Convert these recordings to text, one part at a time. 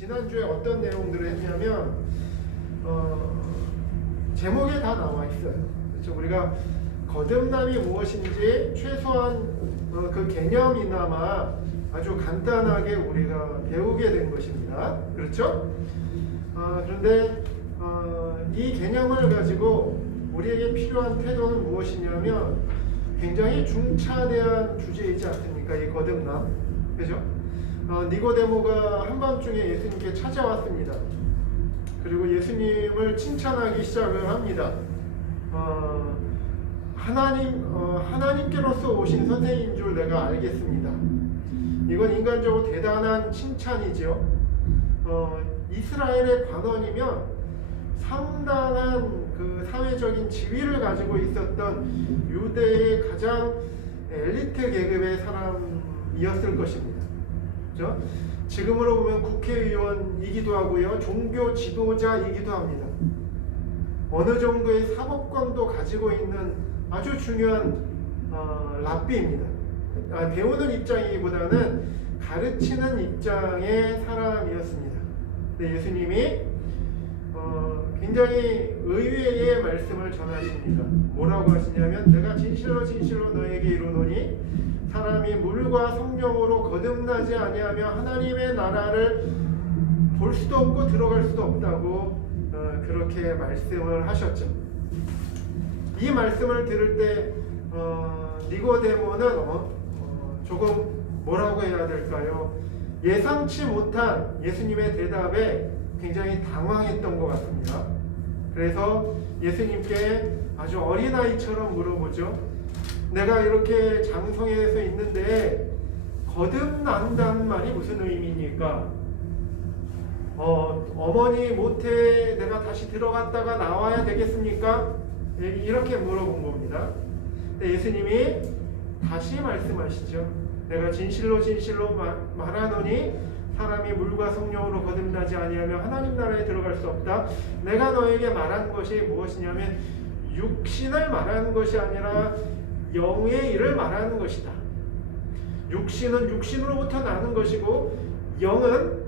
지난주에 어떤 내용들을 했냐면 제목에 다 나와 있어요. 그렇죠? 우리가 거듭남이 무엇인지 최소한 그 개념이나마 아주 간단하게 우리가 배우게 된 것입니다. 그렇죠? 그런데 이 개념을 가지고 우리에게 필요한 태도는 무엇이냐면 굉장히 중차대한 주제이지 않습니까? 이 거듭남. 그죠? 니고데모가 한밤중에 예수님께 찾아왔습니다. 그리고 예수님을 칭찬하기 시작을 합니다. 하나님께로서 오신 선생님인 줄 내가 알겠습니다. 이건 인간적으로 대단한 칭찬이죠. 이스라엘의 관원이면 상당한 그 사회적인 지위를 가지고 있었던 유대의 가장 엘리트 계급의 사람이었을 것입니다. 그렇죠? 지금으로 보면 국회의원이기도 하고요, 종교 지도자이기도 합니다. 어느 정도의 사법권도 가지고 있는 아주 중요한 랍비입니다. 배우는 입장이기보다는 가르치는 입장의 사람이었습니다. 근데 예수님이 굉장히 의외의 말씀을 전하십니다. 뭐라고 하시냐면, 내가 진실로 진실로 너에게 이르노니 사람이 물과 성령으로 거듭나지 아니하며 하나님의 나라를 볼 수도 없고 들어갈 수도 없다고 그렇게 말씀을 하셨죠. 이 말씀을 들을 때 니고데모는 조금 뭐라고 해야 될까요? 예상치 못한 예수님의 대답에 굉장히 당황했던 것 같습니다. 그래서 예수님께 아주 어린아이처럼 물어보죠. 내가 이렇게 장성에서 있는데 거듭난다는 말이 무슨 의미입니까? 어머니 모태에 내가 다시 들어갔다가 나와야 되겠습니까? 이렇게 물어본 겁니다. 근데 예수님이 다시 말씀하시죠. 내가 진실로 진실로 말하노니 사람이 물과 성령으로 거듭나지 아니하며 하나님 나라에 들어갈 수 없다. 내가 너에게 말한 것이 무엇이냐면 육신을 말하는 것이 아니라 영의 일을 말하는 것이다. 육신은 육신으로부터 나는 것이고 영은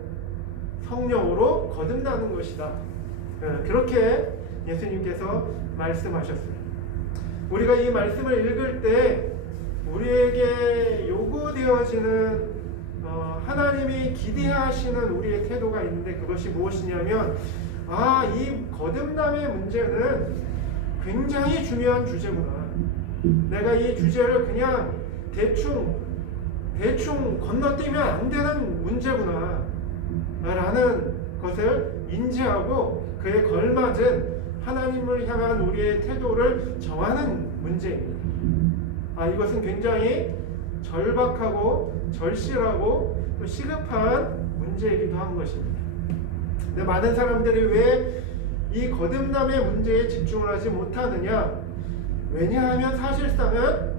성령으로 거듭나는 것이다. 그렇게 예수님께서 말씀하셨어요. 우리가 이 말씀을 읽을 때 우리에게 요구되어지는 하나님이 기대하시는 우리의 태도가 있는데, 그것이 무엇이냐면 이 거듭남의 문제는 굉장히 중요한 주제구나. 내가 이 주제를 그냥 대충 건너뛰면 안 되는 문제구나 라는 것을 인지하고 그에 걸맞은 하나님을 향한 우리의 태도를 정하는 문제입니다. 이것은 굉장히 절박하고 절실하고 또 시급한 문제이기도 한 것입니다. 근데 많은 사람들이 왜 이 거듭남의 문제에 집중을 하지 못하느냐? 왜냐하면 사실상은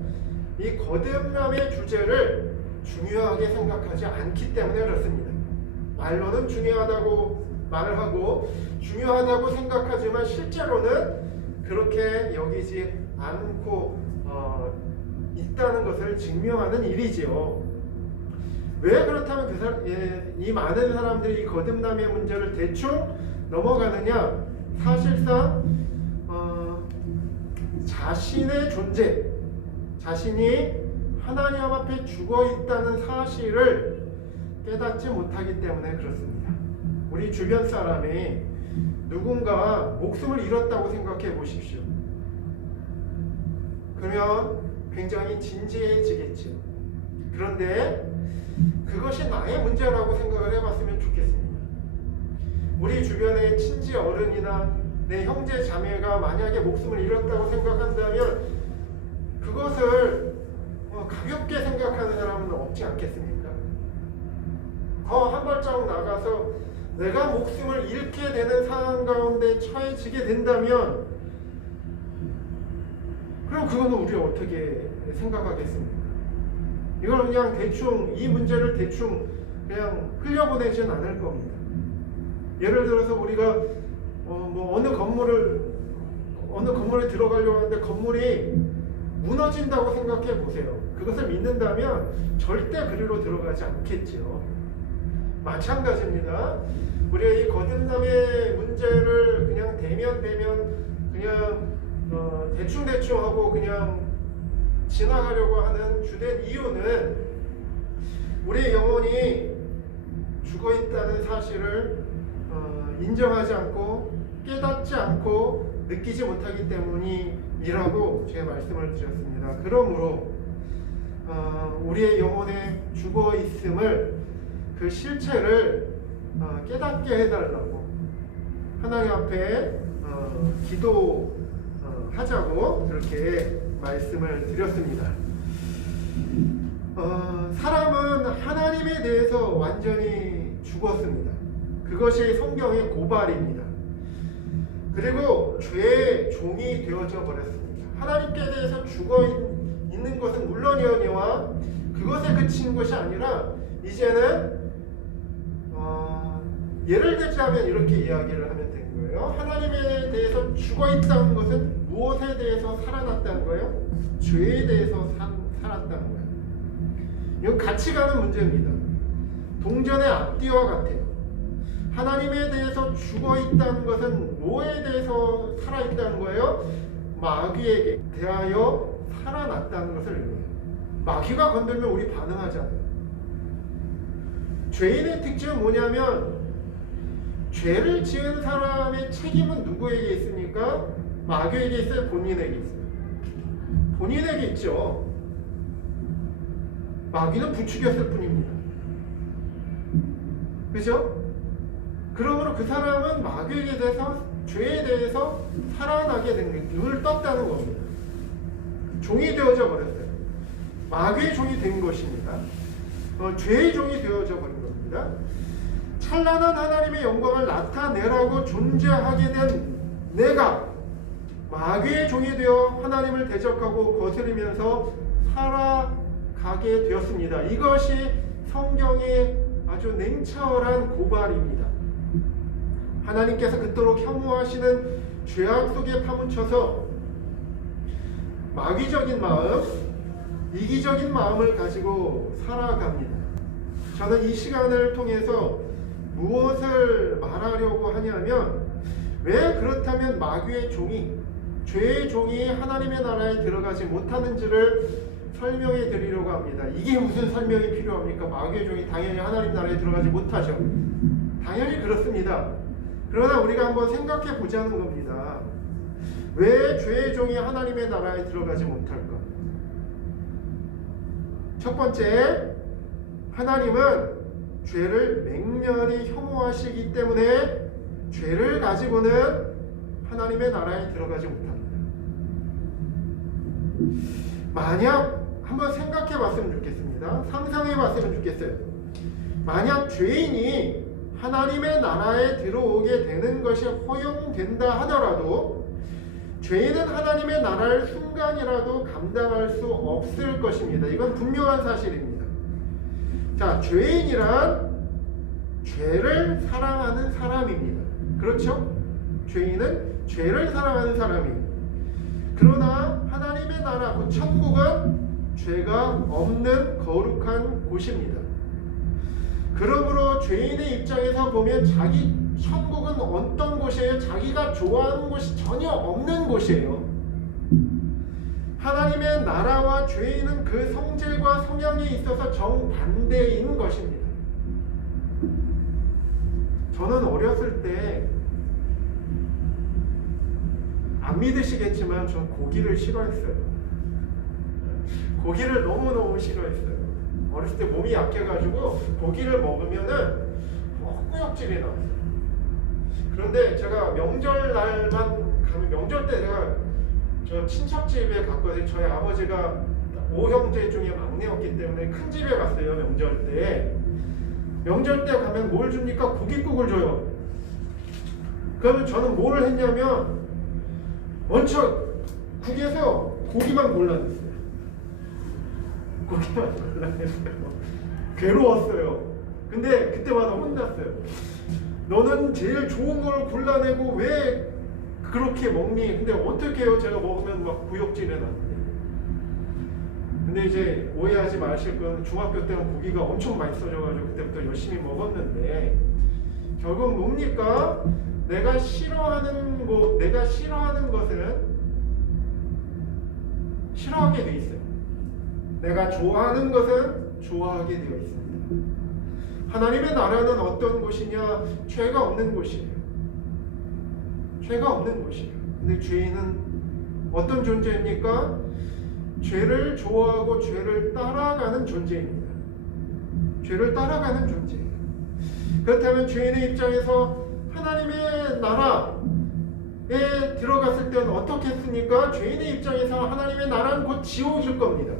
이 거듭남의 주제를 중요하게 생각하지 않기 때문에 그렇습니다. 말로는 중요하다고 말을 하고 중요하다고 생각하지만 실제로는 그렇게 여기지 않고 있다는 것을 증명하는 일이지요. 왜 그렇다면 이 많은 사람들이 이 거듭남의 문제를 대충 넘어가느냐? 사실상 자신의 존재, 자신이 하나님 앞에 죽어 있다는 사실을 깨닫지 못하기 때문에 그렇습니다. 우리 주변 사람이 누군가 목숨을 잃었다고 생각해 보십시오. 그러면 굉장히 진지해지겠죠. 그런데 그것이 나의 문제라고 생각을 해봤으면 좋겠습니다. 우리 주변의 친지 어른이나 내 형제 자매가 만약에 목숨을 잃었다고 생각한다면 그것을 가볍게 생각하는 사람은 없지 않겠습니까? 더 한 발자국 나가서 내가 목숨을 잃게 되는 상황 가운데 처해지게 된다면 그럼 그거는 우리가 어떻게 생각하겠습니까? 이걸 그냥 대충 이 문제를 대충 그냥 흘려보내지는 않을 겁니다. 예를 들어서 우리가 어느 건물에 들어가려고 하는데 건물이 무너진다고 생각해 보세요. 그것을 믿는다면 절대 그리로 들어가지 않겠죠. 마찬가지입니다. 우리가 이 거듭남의 문제를 그냥 대면 그냥 대충 하고 그냥 지나가려고 하는 주된 이유는 우리의 영혼이 죽어 있다는 사실을 인정하지 않고 깨닫지 않고 느끼지 못하기 때문이라고 제가 말씀을 드렸습니다. 그러므로 우리의 영혼의 죽어 있음을 그 실체를 깨닫게 해달라고 하나님 앞에 기도하자고 그렇게 말씀을 드렸습니다. 사람은 하나님에 대해서 완전히 죽었습니다. 그것이 성경의 고발입니다. 그리고 죄의 종이 되어져 버렸습니다. 하나님께 대해서 죽어 있는 것은 물론이거니와 그것에 그치는 것이 아니라 이제는 예를 들자면 이렇게 이야기를 하면 되는 거예요. 하나님에 대해서 죽어 있다는 것은 무엇에 대해서 살아났다는 거예요? 죄에 대해서 살았다는 거예요. 이건 같이 가는 문제입니다. 동전의 앞뒤와 같아요. 하나님에 대해서 죽어 있다는 것은 뭐에 대해서 살아있다는 거예요? 마귀에게 대하여 살아났다는 것을 의미해요. 마귀가 건들면 우리 반응하잖아요. 죄인의 특징은 뭐냐면 죄를 지은 사람의 책임은 누구에게 있습니까? 마귀에게 있어요? 본인에게 있어요? 본인에게 있죠. 마귀는 부추겼을 뿐입니다. 그죠? 그러므로 그 사람은 마귀에게 대해서 죄에 대해서 살아나게 된 거예요. 눈을 떴다는 겁니다. 종이 되어져 버렸어요. 마귀의 종이 된 것입니다. 죄의 종이 되어져 버린 겁니다. 찬란한 하나님의 영광을 나타내라고 존재하게 된 내가 마귀의 종이 되어 하나님을 대적하고 거스르면서 살아가게 되었습니다. 이것이 성경의 아주 냉철한 고발입니다. 하나님께서 그토록 혐오하시는 죄악 속에 파묻혀서 마귀적인 마음, 이기적인 마음을 가지고 살아갑니다. 저는 이 시간을 통해서 무엇을 말하려고 하냐면 왜 그렇다면 마귀의 종이, 죄의 종이 하나님의 나라에 들어가지 못하는지를 설명해 드리려고 합니다. 이게 무슨 설명이 필요합니까? 마귀의 종이 당연히 하나님 나라에 들어가지 못하죠. 당연히 그렇습니다. 그러나 우리가 한번 생각해 보자는 겁니다. 왜 죄의 종이 하나님의 나라에 들어가지 못할까? 첫 번째, 하나님은 죄를 맹렬히 혐오하시기 때문에 죄를 가지고는 하나님의 나라에 들어가지 못합니다. 만약 한번 생각해 봤으면 좋겠습니다. 상상해 봤으면 좋겠어요. 만약 죄인이 하나님의 나라에 들어오게 되는 것이 허용된다 하더라도 죄인은 하나님의 나라를 순간이라도 감당할 수 없을 것입니다. 이건 분명한 사실입니다. 자, 죄인이란 죄를 사랑하는 사람입니다. 그렇죠? 죄인은 죄를 사랑하는 사람입니다. 그러나 하나님의 나라, 그 천국은 죄가 없는 거룩한 곳입니다. 그러므로 죄인의 입장에서 보면 자기 천국은 어떤 곳이에요? 자기가 좋아하는 곳이 전혀 없는 곳이에요. 하나님의 나라와 죄인은 그 성질과 성향에 있어서 정반대인 것입니다. 저는 어렸을 때 안 믿으시겠지만 전 고기를 싫어했어요. 고기를 너무너무 싫어했어요. 어렸을 때 몸이 약해가지고 고기를 먹으면은 꾸역질이 나왔어요. 그런데 제가 명절날만 가면, 명절 때 제가 저 친척집에 갔거든요. 저희 아버지가 5형제 중에 막내였기 때문에 큰 집에 갔어요. 명절 때. 명절 때 가면 뭘 줍니까? 고깃국을 줘요. 그러면 저는 뭘 했냐면 먼저 국에서 고기만 골라냈어요. 고기만 골라냈어요. 괴로웠어요. 근데 그때마다 혼났어요. 너는 제일 좋은 걸 골라내고 왜 그렇게 먹니? 근데 어떻게 해요? 제가 먹으면 막 구역질이 나는데. 근데 이제 오해하지 마실 건 중학교 때는 고기가 엄청 맛있어져가지고 그때부터 열심히 먹었는데 결국 뭡니까? 내가 싫어하는 것은 싫어하게 돼 있어요. 내가 좋아하는 것은 좋아하게 되어 있습니다. 하나님의 나라는 어떤 곳이냐? 죄가 없는 곳이에요. 죄가 없는 곳이에요. 근데 죄인은 어떤 존재입니까? 죄를 좋아하고 죄를 따라가는 존재입니다. 죄를 따라가는 존재예요. 그렇다면 죄인의 입장에서 하나님의 나라에 들어갔을 때는 어떻게 했습니까? 죄인의 입장에서 하나님의 나라는 곧 지옥일 겁니다.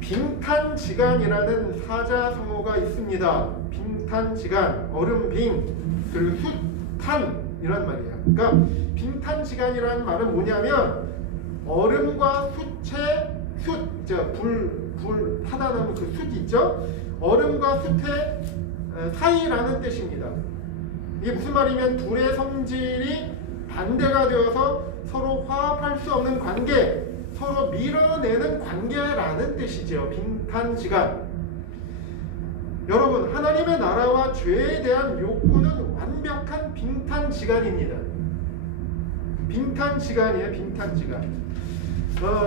빙탄지간이라는 사자성어가 있습니다. 빙탄지간, 얼음빙, 그리고 숫탄 이란 말이에요. 그러니까 빙탄지간이라는 말은 뭐냐면 얼음과 불 타다나무 그 숯 있죠? 얼음과 숯의 사이라는 뜻입니다. 이게 무슨 말이면 둘의 성질이 반대가 되어서 서로 화합할 수 없는 관계, 서로 밀어내는 관계라는 뜻이죠. 빙탄지간. 여러분, 하나님의 나라와 죄에 대한 욕구는 완벽한 빙탄지간입니다. 빙탄지간이에요. 빙탄지간.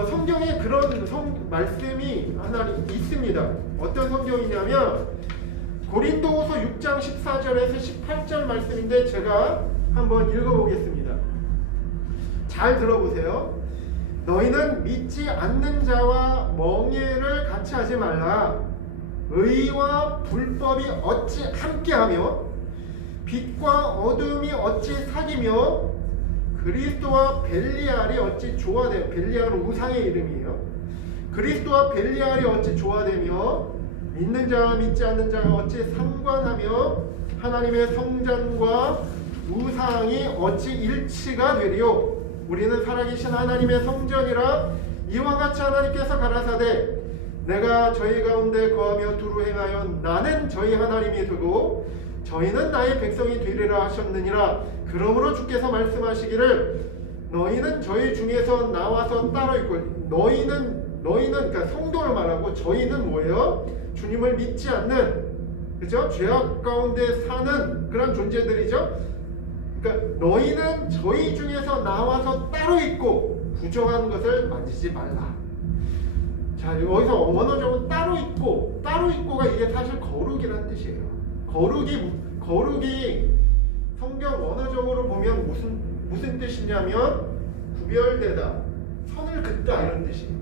성경에 그런 말씀이 하나 있습니다. 어떤 성경이냐면 고린도후서 6장 14절에서 18절 말씀인데 제가 한번 읽어보겠습니다. 잘 들어보세요. 너희는 믿지 않는 자와 멍에를 같이 하지 말라. 의와 불법이 어찌 함께하며 빛과 어둠이 어찌 사귀며 그리스도와 벨리알이 어찌 조화되며, 벨리알은 우상의 이름이에요. 그리스도와 벨리알이 어찌 조화되며 믿는 자와 믿지 않는 자가 어찌 상관하며 하나님의 성전과 우상이 어찌 일치가 되리요. 우리는 살아계신 하나님의 성전이라 이와 같이 하나님께서 가라사대 내가 저희 가운데 거하며 두루 행하여 나는 저희 하나님이 되고 저희는 나의 백성이 되리라 하셨느니라. 그러므로 주께서 말씀하시기를 너희는 저희 중에서 나와서 따로 있고, 너희는 그러니까 성도를 말하고 저희는 뭐예요? 주님을 믿지 않는, 그죠? 죄악 가운데 사는 그런 존재들이죠. 그러니까 너희는 저희 중에서 나와서 따로 있고 부정한 것을 만지지 말라. 자, 여기서 원어적으로 따로 있고가 이게 사실 거룩이라는 뜻이에요. 거룩이 성경 원어적으로 보면 무슨 뜻이냐면 구별되다, 선을 긋다 이런 뜻이에요.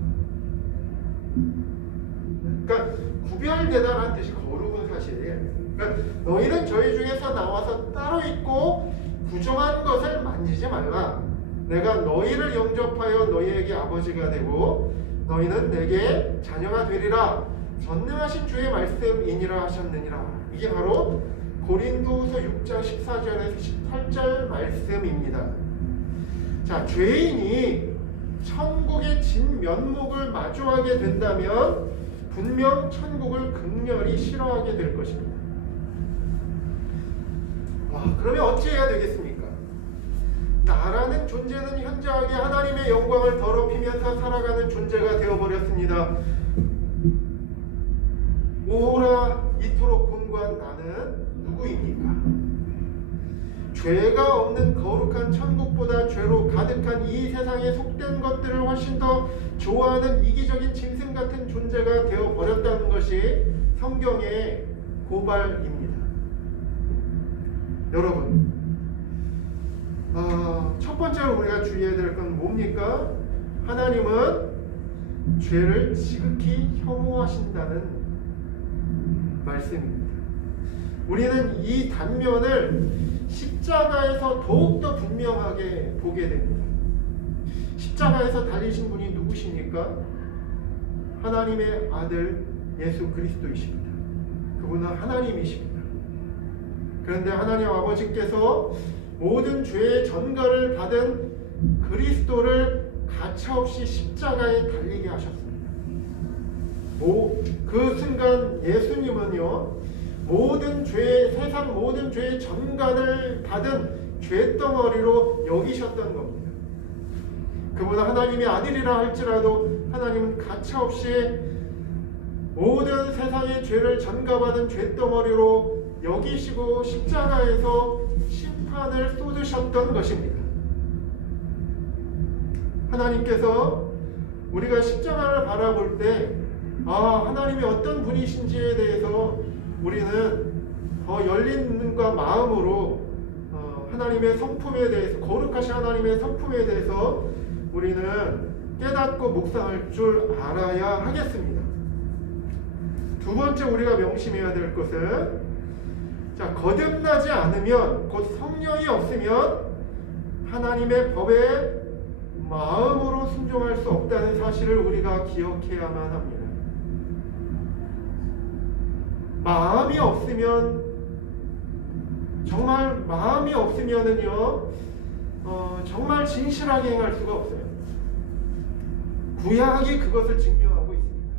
그러니까 구별되다라는 뜻이 거룩은 사실이에요. 그러니까 너희는 저희 중에서 나와서 따로 있고 부정한 것을 만지지 말라. 내가 너희를 영접하여 너희에게 아버지가 되고 너희는 내게 자녀가 되리라. 전능하신 주의 말씀이니라 하셨느니라. 이게 바로 고린도후서 6장 14절에서 18절 말씀입니다. 자, 죄인이 천국의 진면목을 마주하게 된다면 분명 천국을 극렬히 싫어하게 될 것입니다. 그러면 어찌해야 되겠습니까? 나라는 존재는 현저하게 하나님의 영광을 더럽히면서 살아가는 존재가 되어버렸습니다. 오라 이토록 곤고한 나는 누구입니까? 죄가 없는 거룩한 천국보다 죄로 가득한 이 세상에 속된 것들을 훨씬 더 좋아하는 이기적인 짐승 같은 존재가 되어버렸다는 것이 성경의 고발입니다. 여러분, 첫 번째로 우리가 주의해야 될 건 뭡니까? 하나님은 죄를 지극히 혐오하신다는 말씀입니다. 우리는 이 단면을 십자가에서 더욱더 분명하게 보게 됩니다. 십자가에서 달리신 분이 누구십니까? 하나님의 아들 예수 그리스도이십니다. 그분은 하나님이십니다. 그런데 하나님 아버지께서 모든 죄의 전가를 받은 그리스도를 가차없이 십자가에 달리게 하셨습니다. 그 순간 예수님은요, 세상 모든 죄의 전가를 받은 죄덩어리로 여기셨던 겁니다. 그분은 하나님의 아들이라 할지라도 하나님은 가차없이 모든 세상의 죄를 전가받은 죄덩어리로 여기시고 십자가에서 심판을 쏟으셨던 것입니다. 하나님께서 우리가 십자가를 바라볼 때 하나님이 어떤 분이신지에 대해서 우리는 더 열린 눈과 마음으로 하나님의 성품에 대해서, 거룩하신 하나님의 성품에 대해서 우리는 깨닫고 묵상할 줄 알아야 하겠습니다. 두 번째 우리가 명심해야 될 것은, 거듭나지 않으면, 곧 성령이 없으면 하나님의 법에 마음으로 순종할 수 없다는 사실을 우리가 기억해야만 합니다. 마음이 없으면, 정말 마음이 없으면은요, 정말 진실하게 행할 수가 없어요. 구약이 그것을 증명하고 있습니다.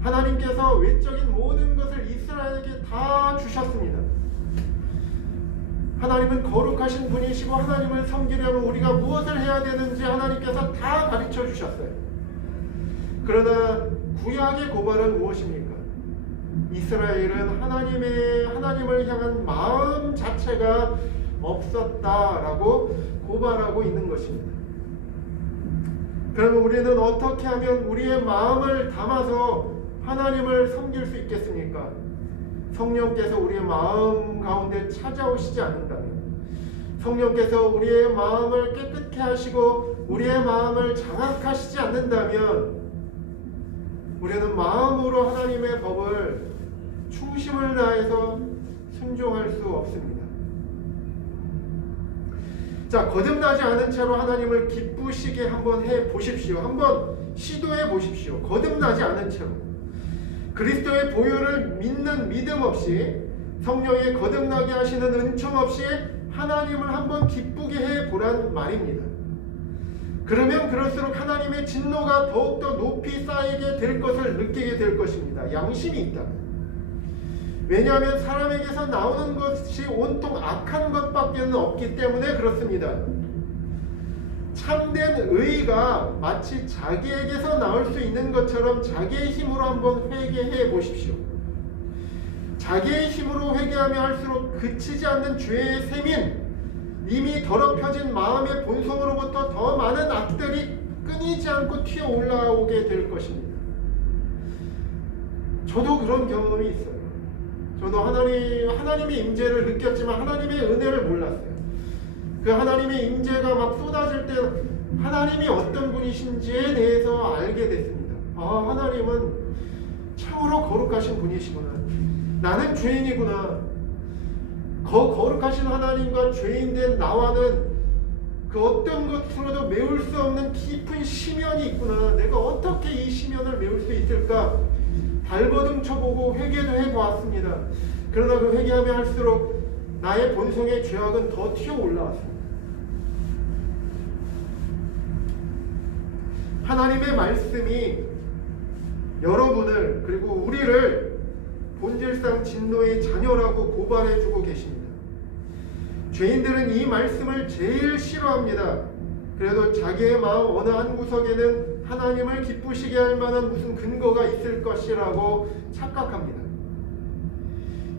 하나님께서 외적인 모든 것을 이스라엘에게 다 주셨습니다. 하나님은 거룩하신 분이시고 하나님을 섬기려면 우리가 무엇을 해야 되는지 하나님께서 다 가르쳐 주셨어요. 그러나 구약의 고발은 무엇입니까? 이스라엘은 하나님을 향한 마음 자체가 없었다라고 고발하고 있는 것입니다. 그러면 우리는 어떻게 하면 우리의 마음을 담아서 하나님을 섬길 수 있겠습니까? 성령께서 우리의 마음 가운데 찾아오시지 않는다면, 성령께서 우리의 마음을 깨끗게 하시고 우리의 마음을 장악하시지 않는다면 우리는 마음으로 하나님의 법을 충심을 다해서 순종할 수 없습니다. 거듭나지 않은 채로 하나님을 기쁘시게 한번 해 보십시오. 한번 시도해 보십시오. 거듭나지 않은 채로 그리스도의 보혈을 믿는 믿음 없이, 성령의 거듭나게 하시는 은총 없이 하나님을 한번 기쁘게 해 보란 말입니다. 그러면 그럴수록 하나님의 진노가 더욱더 높이 쌓이게 될 것을 느끼게 될 것입니다. 양심이 있다면. 왜냐하면 사람에게서 나오는 것이 온통 악한 것밖에는 없기 때문에 그렇습니다. 참된 의가 마치 자기에게서 나올 수 있는 것처럼 자기의 힘으로 한번 회개해 보십시오. 자기의 힘으로 회개하며 할수록 그치지 않는 죄의 셈인 이미 더럽혀진 마음의 본성으로부터 더 많은 악들이 끊이지 않고 튀어 올라오게 될 것입니다. 저도 그런 경험이 있어요. 저도 하나님의 임재를 느꼈지만 하나님의 은혜를 몰랐어요. 그 하나님의 임재가 막 쏟아질 때 하나님이 어떤 분이신지에 대해서 알게 됐습니다. 하나님은 참으로 거룩하신 분이시구나. 나는 죄인이구나. 거룩하신 하나님과 죄인된 나와는 그 어떤 것으로도 메울 수 없는 깊은 시면이 있구나. 내가 어떻게 이 시면을 메울 수 있을까? 발버둥 쳐보고 회개도 해보았습니다. 그러나 그 회개하며 할수록 나의 본성의 죄악은 더 튀어 올라왔습니다. 하나님의 말씀이 여러분을, 그리고 우리를 본질상 진노의 자녀라고 고발해주고 계십니다. 죄인들은 이 말씀을 제일 싫어합니다. 그래도 자기의 마음 어느 한 구석에는 하나님을 기쁘시게 할 만한 무슨 근거가 있을 것이라고 착각합니다.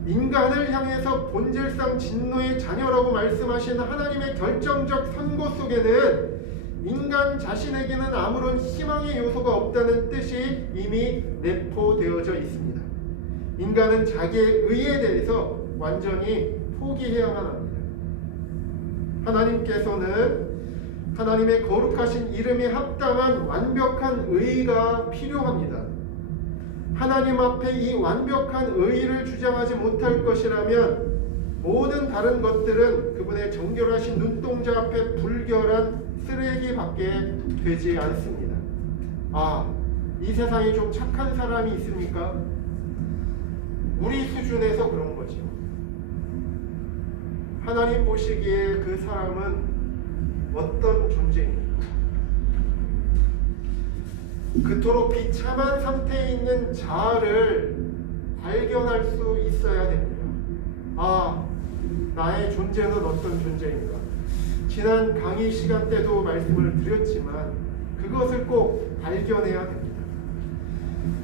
인간을 향해서 본질상 진노의 자녀라고 말씀하신 하나님의 결정적 선고 속에는 인간 자신에게는 아무런 희망의 요소가 없다는 뜻이 이미 내포되어져 있습니다. 인간은 자기의 의에 대해서 완전히 포기해야만 합니다. 하나님께서는 하나님의 거룩하신 이름에 합당한 완벽한 의가 필요합니다. 하나님 앞에 이 완벽한 의를 주장하지 못할 것이라면 모든 다른 것들은 그분의 정결하신 눈동자 앞에 불결한 쓰레기밖에 되지 않습니다. 이 세상에 좀 착한 사람이 있습니까? 우리 수준에서 그런 거죠. 하나님 보시기에 그 사람은 어떤 존재입니까? 그토록 비참한 상태에 있는 자아를 발견할 수 있어야 됩니다. 나의 존재는 어떤 존재인가? 지난 강의 시간 때도 말씀을 드렸지만 그것을 꼭 발견해야 됩니다.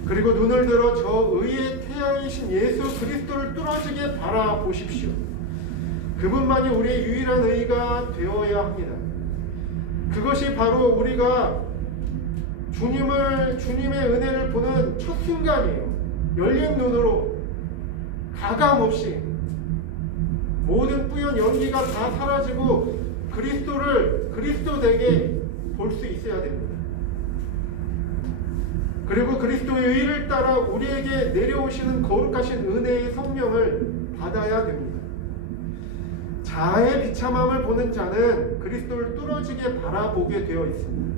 그리고 눈을 들어 저 의의 태양이신 예수 그리스도를 뚫어지게 바라보십시오. 그분만이 우리의 유일한 의가 되어야 합니다. 그것이 바로 우리가 주님의 은혜를 보는 첫 순간이에요. 열린 눈으로 가감 없이 모든 뿌연 연기가 다 사라지고 그리스도를 그리스도되게 볼 수 있어야 됩니다. 그리고 그리스도의 의를 따라 우리에게 내려오시는 거룩하신 은혜의 성령을 받아야 됩니다. 자아의 비참함을 보는 자는 그리스도를 뚫어지게 바라보게 되어 있습니다.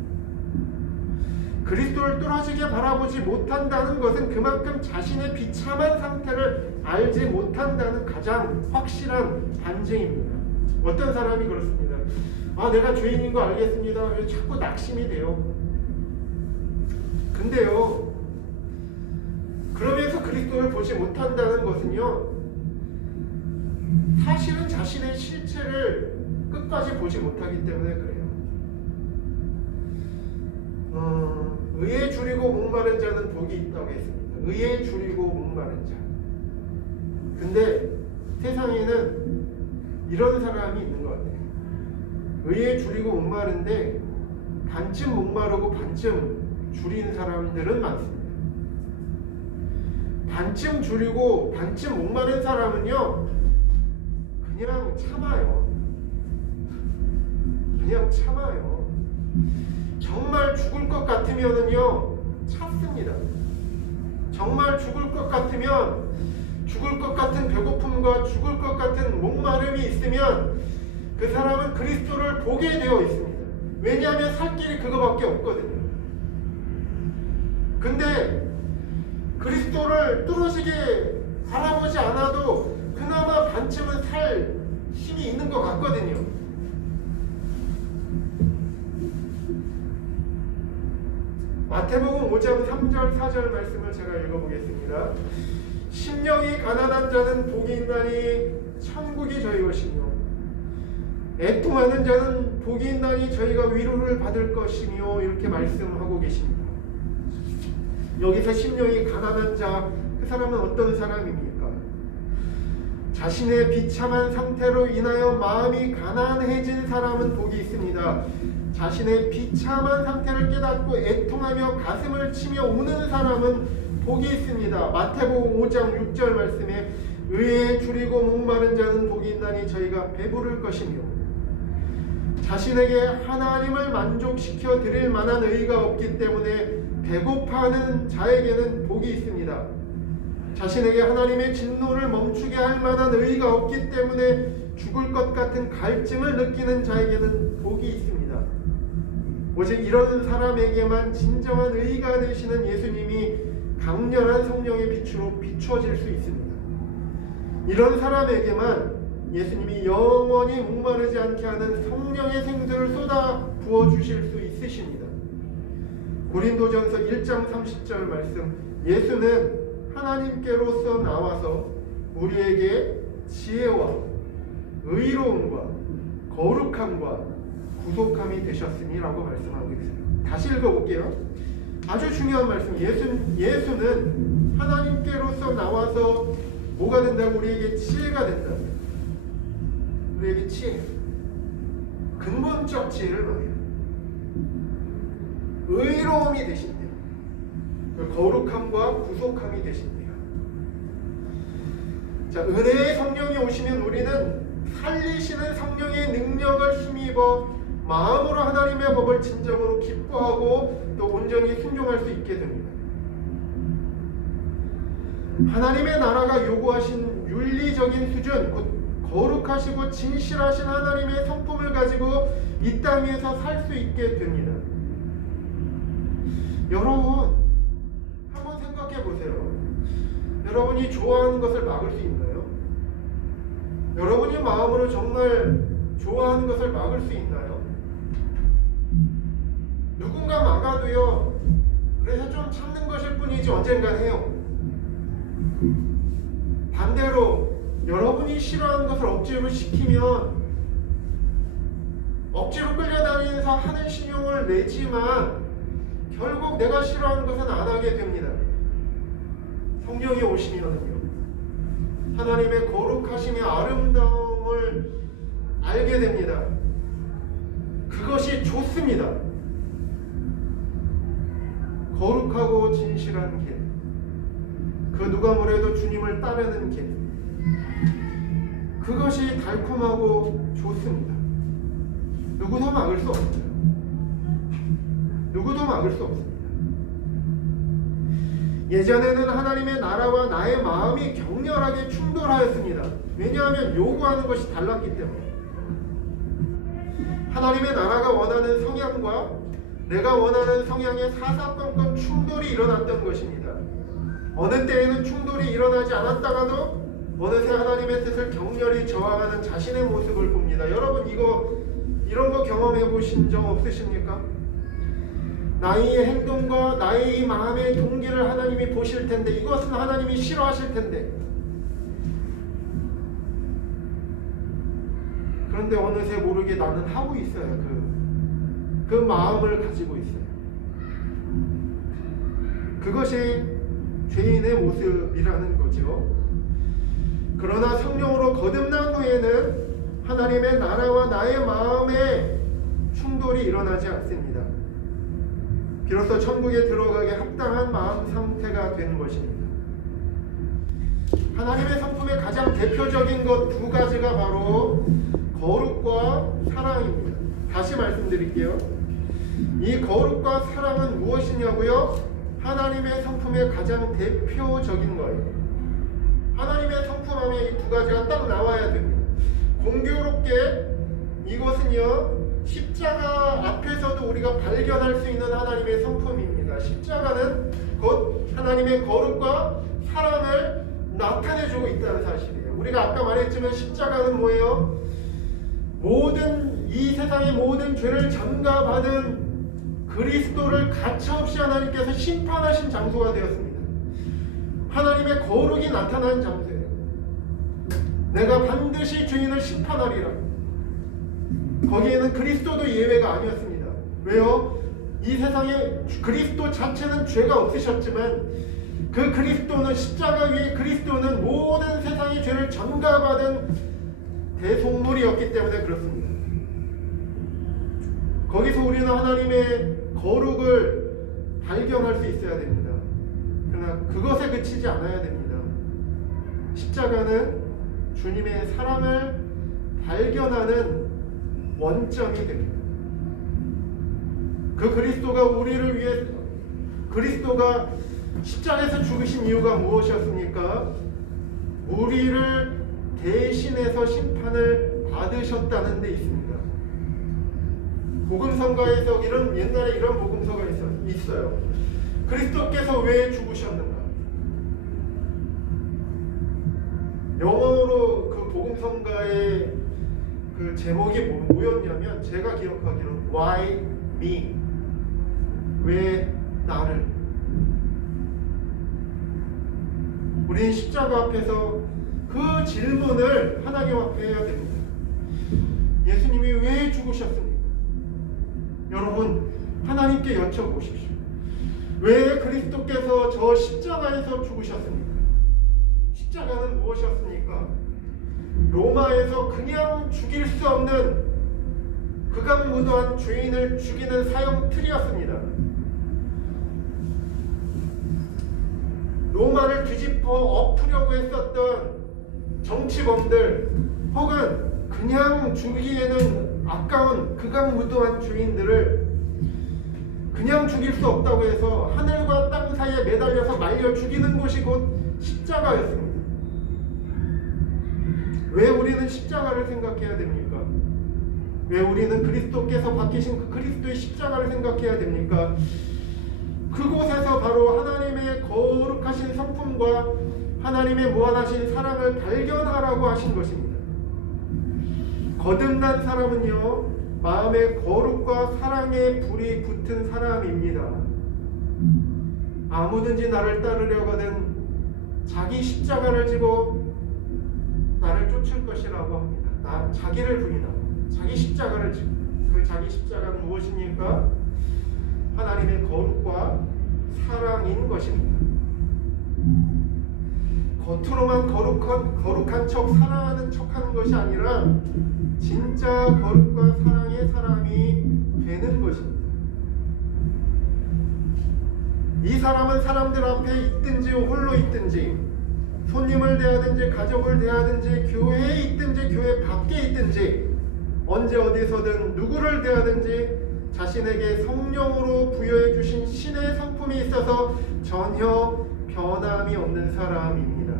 그리스도를 뚫어지게 바라보지 못한다는 것은 그만큼 자신의 비참한 상태를 알지 못한다는 가장 확실한 반증입니다. 어떤 사람이 그렇습니다. 내가 죄인인 거 알겠습니다. 왜 자꾸 낙심이 돼요? 근데요, 그러면서 그리스도를 보지 못한다는 것은요, 사실은 자신의 실체를 끝까지 보지 못하기 때문에 그래요. 의에 줄이고 목마른 자는 복이 있다고 했습니다. 의에 줄이고 목마른 자. 근데 세상에는 이런 사람이 있는 것 같아요. 의에 줄이고 목마른데 반쯤 목마르고 반쯤 줄인 사람들은 많습니다. 반쯤 줄이고 반쯤 목마른 사람은요, 그냥 참아요. 그냥 참아요. 정말 죽을 것 같으면은요, 참습니다. 정말 죽을 것 같으면, 죽을 것 같은 배고픔과 죽을 것 같은 목마름이 있으면 그 사람은 그리스도를 보게 되어 있습니다. 왜냐하면 살 길이 그거밖에 없거든요. 근데 그리스도를 뚫어지게 바라보지 않아도 그나마 반쯤은 살 힘이 있는 것 같거든요. 마태복음 5장 3절 4절 말씀을 제가 읽어보겠습니다. 심령이 가난한 자는 복이 있나니 천국이 저희 것이며 애통하는 자는 복이 있나니 저희가 위로를 받을 것이며 이렇게 말씀하고 계십니다. 여기서 심령이 가난한 자, 그 사람은 어떤 사람입니까? 자신의 비참한 상태로 인하여 마음이 가난해진 사람은 복이 있습니다. 자신의 비참한 상태를 깨닫고 애통하며 가슴을 치며 우는 사람은 복이 있습니다. 마태복음 5장 6절 말씀에 의에 줄이고 목마른 자는 복이 있나니 저희가 배부를 것이며 자신에게 하나님을 만족시켜 드릴 만한 의가 없기 때문에 배고파하는 자에게는 복이 있습니다. 자신에게 하나님의 진노를 멈추게 할 만한 의가 없기 때문에 죽을 것 같은 갈증을 느끼는 자에게는 복이 있습니다. 오직 이런 사람에게만 진정한 의가 되시는 예수님이 강렬한 성령의 빛으로 비춰질 수 있습니다. 이런 사람에게만 예수님이 영원히 목마르지 않게 하는 성령의 생수를 쏟아 부어주실 수 있으십니다. 고린도전서 1장 30절 말씀, 예수는 하나님께로서 나와서 우리에게 지혜와 의로움과 거룩함과 구속함이 되셨으니 라고 말씀하고 있어요. 다시 읽어볼게요. 아주 중요한 말씀. 예수는 하나님께로서 나와서 뭐가 된다고? 우리에게 지혜가 된다. 우리에게 지혜, 근본적 지혜를 말해요. 의로움이 되신대요. 거룩함과 구속함이 되신대요. 자, 은혜의 성령이 오시면 우리는 살리시는 성령의 능력을 힘입어 마음으로 하나님의 법을 진정으로 기뻐하고 또 온전히 순종할 수 있게 됩니다. 하나님의 나라가 요구하신 윤리적인 수준, 곧 거룩하시고 진실하신 하나님의 성품을 가지고 이 땅 위에서 살 수 있게 됩니다. 여러분, 한번 생각해 보세요. 여러분이 좋아하는 것을 막을 수 있나요? 여러분이 마음으로 정말 좋아하는 것을 막을 수 있나요? 누군가 막아도요, 그래서 좀 참는 것일 뿐이지 언젠간 해요. 반대로 여러분이 싫어하는 것을 억지로 시키면 억지로 끌려다니면서 하는 신용을 내지만 결국 내가 싫어하는 것은 안 하게 됩니다. 성령이 오시면은요, 하나님의 거룩하심의 아름다움을 알게 됩니다. 그것이 좋습니다. 거룩하고 진실한 길, 그 누가 뭐래도 주님을 따르는 길, 그것이 달콤하고 좋습니다. 누구도 막을 수 없어요. 누구도 막을 수 없습니다. 예전에는 하나님의 나라와 나의 마음이 격렬하게 충돌하였습니다. 왜냐하면 요구하는 것이 달랐기 때문에. 하나님의 나라가 원하는 성향과 내가 원하는 성향의 사사건건 충돌이 일어났던 것입니다. 어느 때에는 충돌이 일어나지 않았다가도 어느새 하나님의 뜻을 격렬히 저항하는 자신의 모습을 봅니다. 여러분 이런 거 경험해 보신 적 없으십니까? 나의 행동과 나의 마음의 동기를 하나님이 보실 텐데 이것은 하나님이 싫어하실 텐데, 그런데 어느새 모르게 나는 하고 있어요. 그 마음을 가지고 있어요. 그것이 죄인의 모습이라는 거죠. 그러나 성령으로 거듭난 후에는 하나님의 나라와 나의 마음에 충돌이 일어나지 않습니다. 비로소 천국에 들어가게 합당한 마음 상태가 되는 것입니다. 하나님의 성품의 가장 대표적인 것 두 가지가 바로 거룩과 사랑입니다. 다시 말씀드릴게요. 이 거룩과 사랑은 무엇이냐고요? 하나님의 성품의 가장 대표적인 거예요. 하나님의 성품하면 이 두 가지가 딱 나와야 됩니다. 공교롭게 이것은요, 십자가 앞에서도 우리가 발견할 수 있는 하나님의 성품입니다. 십자가는 곧 하나님의 거룩과 사랑을 나타내주고 있다는 사실이에요. 우리가 아까 말했지만 십자가는 뭐예요? 이 세상의 모든 죄를 전가받은 그리스도를 가차없이 하나님께서 심판하신 장소가 되었습니다. 하나님의 거룩이 나타난 장소예요. 내가 반드시 주인을 심판하리라. 거기에는 그리스도도 예외가 아니었습니다. 왜요? 이 세상에 그리스도 자체는 죄가 없으셨지만 그 그리스도는, 십자가 위에 그리스도는 모든 세상의 죄를 전가받은 대속물이었기 때문에 그렇습니다. 거기서 우리는 하나님의 거룩을 발견할 수 있어야 됩니다. 그러나 그것에 그치지 않아야 됩니다. 십자가는 주님의 사랑을 발견하는 원점이 됩니다. 그 그리스도가 우리를 위해, 그리스도가 십자가에서 죽으신 이유가 무엇이었습니까? 우리를 대신해서 심판을 받으셨다는 데 있습니다. 복음성가에서 옛날에 이런 복음서가 있어요. 그리스도께서 왜 죽으셨는가? 영어로 그 복음성가의 그 제목이 뭐였냐면, 제가 기억하기로는 Why me? 왜 나를? 우린 십자가 앞에서 그 질문을 하나님 앞에 해야 됩니다. 예수님이 왜 죽으셨습니까? 여러분, 하나님께 여쭤보십시오. 왜 그리스도께서 저 십자가에서 죽으셨습니까? 십자가는 무엇이었습니까? 로마에서 그냥 죽일 수 없는 극악무도한 죄인을 죽이는 사형틀이었습니다. 로마를 뒤집어 엎으려고 했었던 정치범들, 혹은 그냥 죽이기에는 아까운 극악무도한 죄인들을 그냥 죽일 수 없다고 해서 하늘과 땅 사이에 매달려서 말려 죽이는 것이 곧 십자가였습니다. 왜 우리는 십자가를 생각해야 됩니까? 왜 우리는 그리스도께서 박히신 그 그리스도의 십자가를 생각해야 됩니까? 그곳에서 바로 하나님의 거룩하신 성품과 하나님의 무한하신 사랑을 발견하라고 하신 것입니다. 거듭난 사람은요, 마음에 거룩과 사랑의 불이 붙은 사람입니다. 아무든지 나를 따르려거든 자기 십자가를 지고 나를 쫓을 것이라고 합니다. 자기를 부인하고 자기 십자가를 지고 그 자기 십자가는 무엇입니까? 하나님의 거룩과 사랑인 것입니다. 겉으로만 거룩한 척 사랑하는 척하는 것이 아니라 진짜 거룩과 사랑의 사람이 되는 것입니다. 이 사람은 사람들 앞에 있든지 홀로 있든지 손님을 대하든지 가족을 대하든지 교회에 있든지 교회 밖에 있든지 언제 어디서든 누구를 대하든지 자신에게 성령으로 부여해 주신 신의 성품이 있어서 전혀 변함이 없는 사람입니다.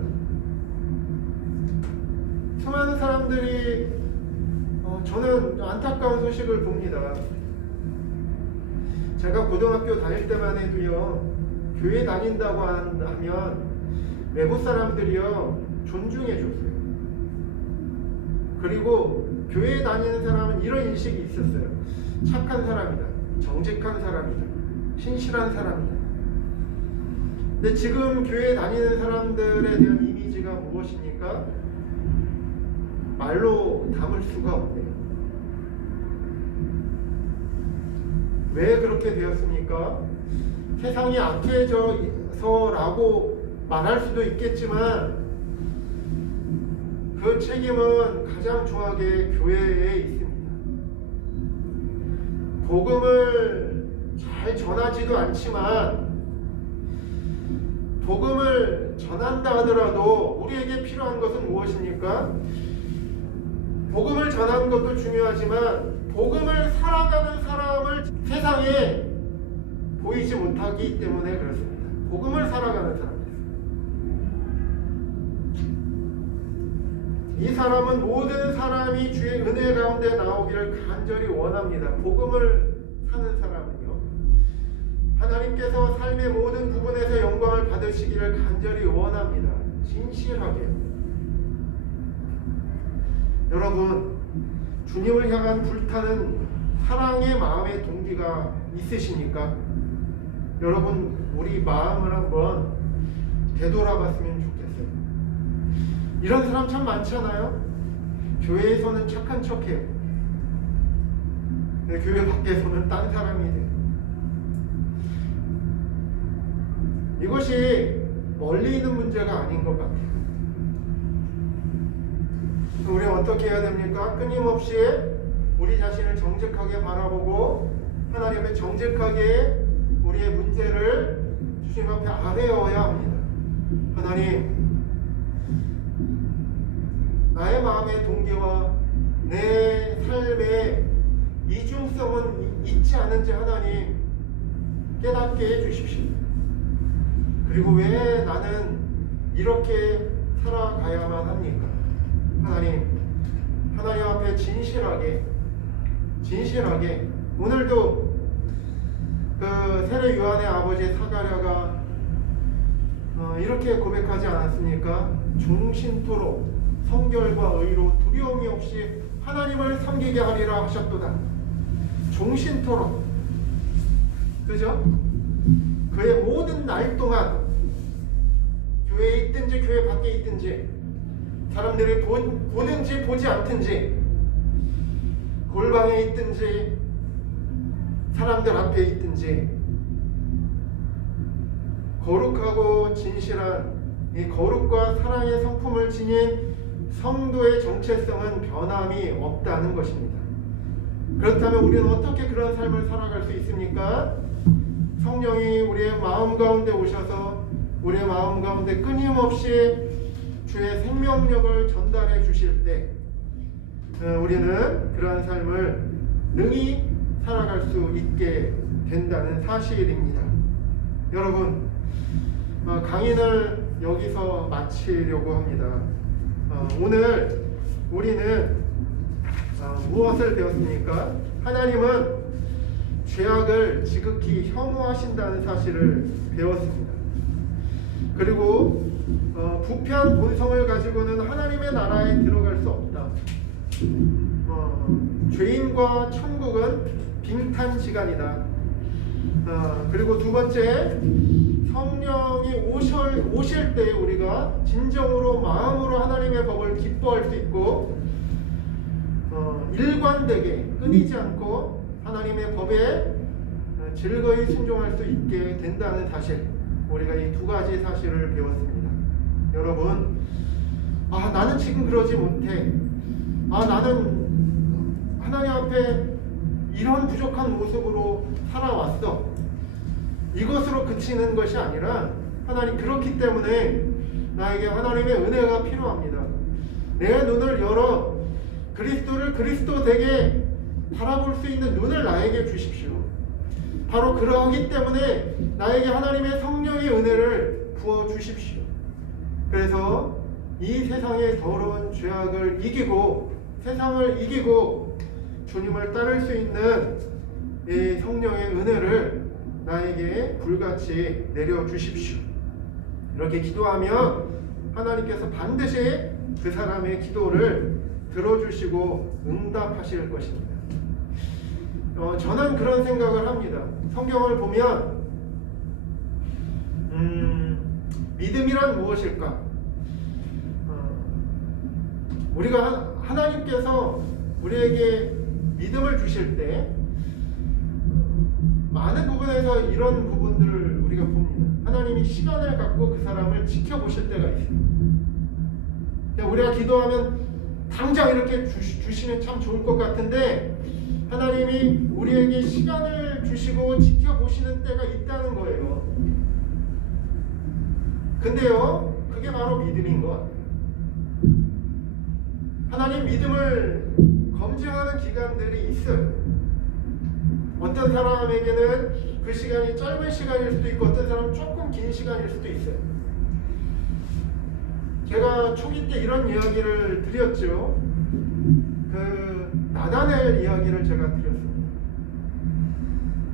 수많은 사람들이 저는 안타까운 소식을 봅니다. 제가 고등학교 다닐 때만 해도요, 교회 다닌다고 하면 외국 사람들이요 존중해 줬어요. 그리고 교회 다니는 사람은 이런 인식이 있었어요. 착한 사람이다, 정직한 사람이다, 신실한 사람이다. 근데 지금 교회 다니는 사람들에 대한 이미지가 무엇입니까? 말로 담을 수가 없네요. 왜 그렇게 되었습니까? 세상이 악해져서라고 말할 수도 있겠지만 그 책임은 가장 중하게 교회에 있습니다. 복음을 잘 전하지도 않지만 복음을 전한다 하더라도 우리에게 필요한 것은 무엇입니까? 복음을 전하는 것도 중요하지만 복음을 살아가는 사람을 세상에 보이지 못하기 때문에 그렇습니다. 복음을 살아가는 사람. 이 사람은 모든 사람이 주의 은혜 가운데 나오기를 간절히 원합니다. 복음을 사는 사람은요, 하나님께서 삶의 모든 부분에서 영광을 받으시기를 간절히 원합니다. 진실하게. 여러분, 주님을 향한 불타는 사랑의 마음의 동기가 있으십니까? 여러분, 우리 마음을 한번 되돌아봤으면 좋겠어요. 이런 사람 참 많잖아요. 교회에서는 착한 척해요. 근데 교회 밖에서는 딴 사람이 돼요. 이것이 멀리 있는 문제가 아닌 것 같아요. 우리는 어떻게 해야 됩니까? 끊임없이 우리 자신을 정직하게 바라보고 하나님 앞에 정직하게 우리의 문제를 주님 앞에 아뢰어야 합니다. 하나님, 나의 마음의 동기와 내 삶의 이중성은 있지 않은지 하나님 깨닫게 해주십시오. 그리고 왜 나는 이렇게 살아가야만 합니까? 하나님 앞에 진실하게 오늘도 그 세례 요한의 아버지 사가랴가 이렇게 고백하지 않았습니까? 종신토록 성결과 의로 두려움이 없이 하나님을 섬기게 하리라 하셨도다. 종신토록, 그죠? 그의 모든 날 동안 교회에 있든지 교회 밖에 있든지 사람들이 보든지 보지 않든지 골방에 있든지 사람들 앞에 있든지 거룩하고 진실한 이 거룩과 사랑의 성품을 지닌 성도의 정체성은 변함이 없다는 것입니다. 그렇다면 우리는 어떻게 그런 삶을 살아갈 수 있습니까? 성령이 우리의 마음 가운데 오셔서 우리의 마음 가운데 끊임없이 주의 생명력을 전달해 주실 때 우리는 그러한 삶을 능히 살아갈 수 있게 된다는 사실입니다. 여러분, 강의를 여기서 마치려고 합니다. 오늘 우리는 무엇을 배웠습니까? 하나님은 죄악을 지극히 혐오하신다는 사실을 배웠습니다. 그리고 부패한 본성을 가지고는 하나님의 나라에 들어갈 수 없다. 죄인과 천국은 빙탄시간이다. 그리고 두 번째, 성령이 오실 때 우리가 진정으로 마음으로 하나님의 법을 기뻐할 수 있고 일관되게 끊이지 않고 하나님의 법에 즐거이 순종할 수 있게 된다는 사실, 우리가 이 두 가지 사실을 배웠습니다. 여러분, 나는 지금 그러지 못해. 나는 하나님 앞에 이런 부족한 모습으로 살아왔어. 이것으로 그치는 것이 아니라, 하나님, 그렇기 때문에 나에게 하나님의 은혜가 필요합니다. 내 눈을 열어 그리스도를 그리스도 되게 바라볼 수 있는 눈을 나에게 주십시오. 바로 그러하기 때문에 나에게 하나님의 성령의 은혜를 부어 주십시오. 그래서 이 세상의 더러운 죄악을 이기고, 세상을 이기고 주님을 따를 수 있는 이 성령의 은혜를 나에게 불같이 내려 주십시오. 이렇게 기도하며 하나님께서 반드시 그 사람의 기도를 들어주시고 응답하실 것입니다. 저는 그런 생각을 합니다. 성경을 보면 믿음이란 무엇일까? 우리가 하나님께서 우리에게 믿음을 주실 때 많은 부분에서 이런 부분들을 우리가 봅니다. 하나님이 시간을 갖고 그 사람을 지켜보실 때가 있어요. 우리가 기도하면 당장 이렇게 주시면 참 좋을 것 같은데, 하나님이 우리에게 시간을 주시고 지켜보시는 때가 있다는 거예요. 근데요, 그게 바로 믿음인 것 같아요. 하나님 믿음을 검증하는 기간들이 있어요. 어떤 사람에게는 그 시간이 짧은 시간일 수도 있고, 어떤 사람은 조금 긴 시간일 수도 있어요. 제가 초기 때 이런 이야기를 드렸죠. 그 나다나엘 이야기를 제가 드렸습니다.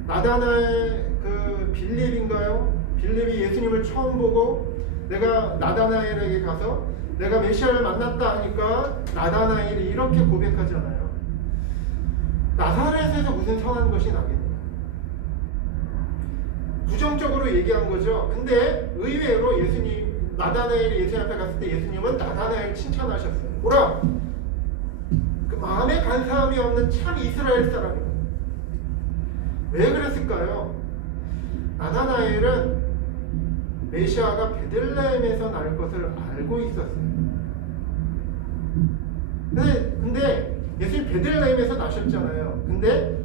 나다나엘, 그 빌립인가요? 빌립이 예수님을 처음 보고 내가 나다나엘에게 가서 내가 메시아를 만났다 하니까 나다나엘이 이렇게 고백하잖아요. 나사렛에서 무슨 선한 것이 나겠냐. 부정적으로 얘기한 거죠. 근데 의외로 나다나엘이 예수님 앞에 갔을 때 예수님은 나다나엘 칭찬하셨어요. 보라! 그 마음에 간사함이 없는 참 이스라엘 사람이다. 왜 그랬을까요? 나다나엘은 메시아가 베들레헴에서 날 것을 알고 있었어요. 근데 예수님 베들레헴에서 나셨잖아요. 근데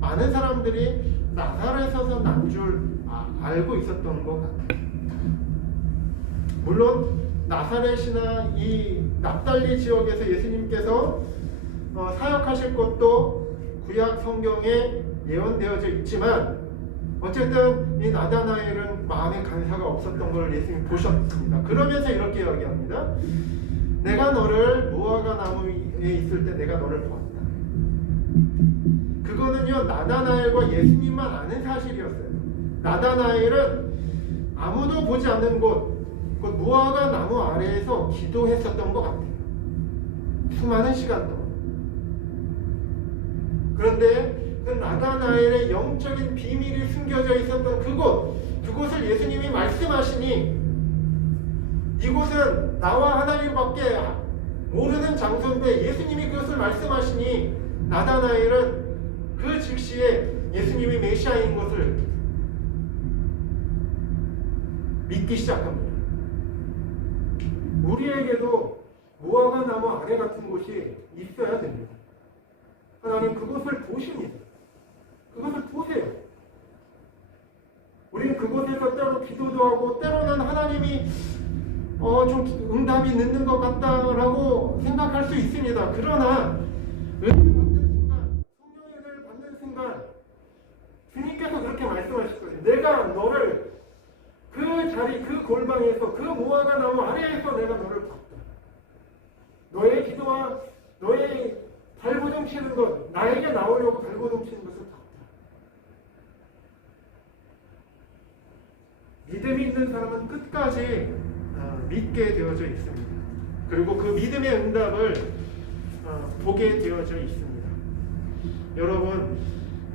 많은 사람들이 나사렛에서 난 줄 알고 있었던 것 같아요. 물론 나사렛이나 이 납달리 지역에서 예수님께서 사역하실 것도 구약 성경에 예언되어져 있지만, 어쨌든 이 나다나엘은 마음에 간사가 없었던 걸 예수님이 보셨습니다. 그러면서 이렇게 이야기합니다. 내가 너를 무화과 나무에 있을 때 내가 너를 보았다. 그거는요, 나다나엘과 예수님만 아는 사실이었어요. 나다나엘은 아무도 보지 않는 곳, 그 무화과 나무 아래에서 기도했었던 것 같아요. 수많은 시간 동안. 그런데 그 나다나엘의 영적인 비밀이 숨겨져 있었던 그곳을 예수님이 말씀하시니, 이곳은 나와 하나님밖에 모르는 장소인데 예수님이 그것을 말씀하시니, 나다나엘은 그 즉시에 예수님이 메시아인 것을 믿기 시작합니다. 우리에게도 무화과 나무 아래 같은 곳이 있어야 됩니다. 하나님 그것을 보십니다. 그것을 보세요. 우리는 그곳에서 때로 기도도 하고, 때로는 하나님이 좀 응답이 늦는 것 같다라고 생각할 수 있습니다. 그러나 은혜를 받는 순간, 성령의 은혜를 받는 순간 주님께서 그렇게 말씀하실 거예요. 내가 너를 그 자리, 그 골방에서, 그 무화과 나무 아래에서 내가 너를 봤다. 너의 기도와 너의 발버둥 치는 것, 나에게 나오려고 발버둥 치는 것을 봤다. 믿음이 있는 사람은 끝까지 믿게 되어져 있습니다. 그리고 그 믿음의 응답을 보게 되어져 있습니다. 여러분,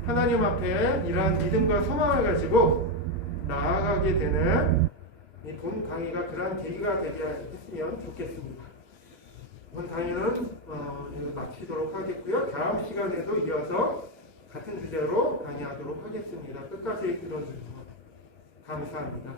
하나님 앞에 이러한 믿음과 소망을 가지고 나아가게 되는 이 본 강의가 그러한 계기가 되게 했으면 좋겠습니다. 이번 강의는 이거 마치도록 하겠고요. 다음 시간에도 이어서 같은 주제로 강의하도록 하겠습니다. 끝까지 들어주셔서 감사합니다.